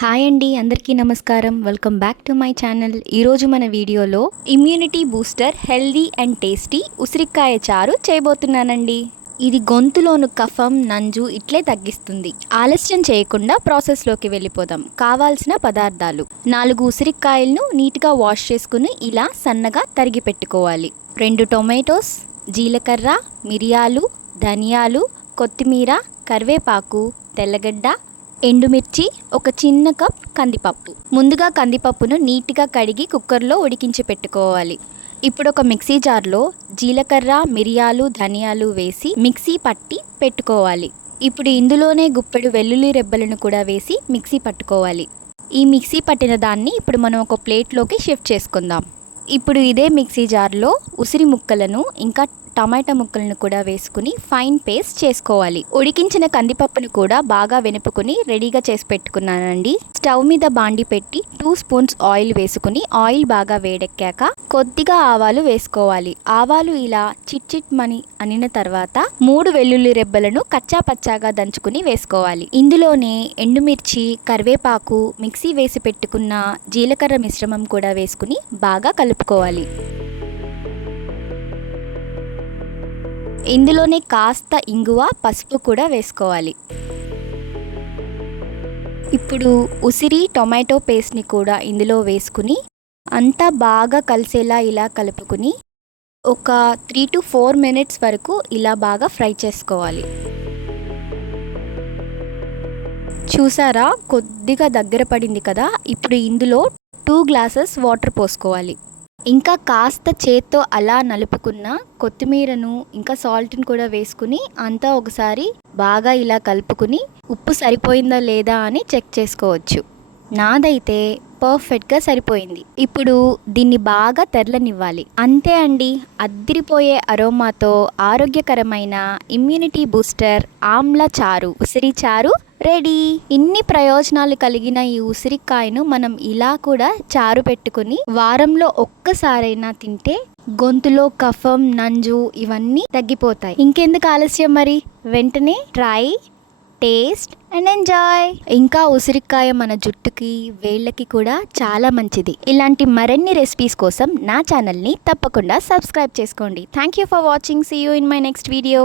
Hi అండి అందరికీ నమస్కారం. Welcome back to my channel ఈరోజు మన వీడియోలో immunity booster healthy and tasty ఉసిరికాయ చారు చేయబోతున్నానండి. ఇది గొంతులోను కఫం నంజు ఇట్లే తగ్గిస్తుంది. ఆలస్యం చేయకుండా ప్రాసెస్లోకి వెళ్ళిపోదాం. కావాల్సిన పదార్థాలు. నాలుగు ఉసిరికాయలను నీట్గా వాష్ చేసుకుని ఇలా సన్నగా తరిగి పెట్టుకోవాలి. రెండు టొమాటోస్ జీలకర్ర మిరియాలు ధనియాలు కొత్తిమీర కరివేపాకు తెల్లగడ్డ ఎండుమిర్చి ఒక చిన్న కప్ కందిపప్పు. ముందుగా కందిపప్పును నీట్గా కడిగి కుక్కర్లో ఉడికించి పెట్టుకోవాలి. ఇప్పుడు ఒక మిక్సీ జార్లో జీలకర్ర మిరియాలు ధనియాలు వేసి మిక్సీ పట్టి పెట్టుకోవాలి. ఇప్పుడు ఇందులోనే గుప్పెడు వెల్లుల్లి రెబ్బలను కూడా వేసి మిక్సీ పట్టుకోవాలి. ఈ మిక్సీ పట్టిన దాన్ని ఇప్పుడు మనం ఒక ప్లేట్లోకి షిఫ్ట్ చేసుకుందాం. ఇప్పుడు ఇదే మిక్సీ జార్లో ఉసిరి ముక్కలను ఇంకా టమాటా ముక్కలను కూడా వేసుకుని ఫైన్ పేస్ట్ చేసుకోవాలి. ఉడికించిన కందిపప్పును కూడా బాగా వెనుపుకుని రెడీగా చేసి పెట్టుకున్నానండి. స్టవ్ మీద బాండి పెట్టి టూ స్పూన్స్ ఆయిల్ వేసుకుని ఆయిల్ బాగా వేడెక్కాక కొద్దిగా ఆవాలు వేసుకోవాలి. ఆవాలు ఇలా చిట్ చిట్ మని అనిన తర్వాత మూడు వెల్లుల్లి రెబ్బలను కచ్చా పచ్చాగా దంచుకుని వేసుకోవాలి. ఇందులోనే ఎండుమిర్చి కరివేపాకు మిక్సీ వేసి పెట్టుకున్న జీలకర్ర మిశ్రమం కూడా వేసుకుని బాగా కలుపుకోవాలి ఇందులోనే కాస్త ఇంగువ పసుపు కూడా వేసుకోవాలి. ఇప్పుడు ఉసిరి టొమాటో పేస్ట్ని కూడా ఇందులో వేసుకుని అంతా బాగా కలిసేలా ఇలా కలుపుకుని ఒక త్రీ టు ఫోర్ మినిట్స్ వరకు ఇలా బాగా ఫ్రై చేసుకోవాలి. చూసారా? కొద్దిగా దగ్గర పడింది కదా? ఇప్పుడు ఇందులో టూ గ్లాసెస్ వాటర్ పోసుకోవాలి. ఇంకా కాస్త చేత్తో అలా నలుపుకున్న కొత్తిమీరను ఇంకా సాల్ట్ని కూడా వేసుకుని అంతా ఒకసారి బాగా ఇలా కలుపుకుని ఉప్పు సరిపోయిందా లేదా అని చెక్ చేసుకోవచ్చు. నాదైతే పర్ఫెక్ట్గా సరిపోయింది. ఇప్పుడు దీన్ని బాగా తెరలనివ్వాలి. అంతే అండి. అద్దిరిపోయే అరోమాతో ఆరోగ్యకరమైన ఇమ్యూనిటీ బూస్టర్ ఆమ్ల చారు ఉసిరి చారు రెడీ. ఇన్ని ప్రయోజనాలు కలిగిన ఈ ఉసిరికాయను మనం ఇలా కూడా చారు పెట్టుకుని వారంలో ఒక్కసారైనా తింటే గొంతులో కఫం నంజు ఇవన్నీ తగ్గిపోతాయి. ఇంకెందుకు ఆలస్యం మరి? వెంటనే ట్రై టేస్ట్ అండ్ ఎంజాయ్. ఇంకా ఉసిరికాయ మన జుట్టుకి వేళ్ళకి కూడా చాలా మంచిది. ఇలాంటి మరిన్ని రెసిపీస్ కోసం నా ఛానల్ని తప్పకుండా సబ్స్క్రైబ్ చేసుకోండి. Thank you for watching. See you in my next video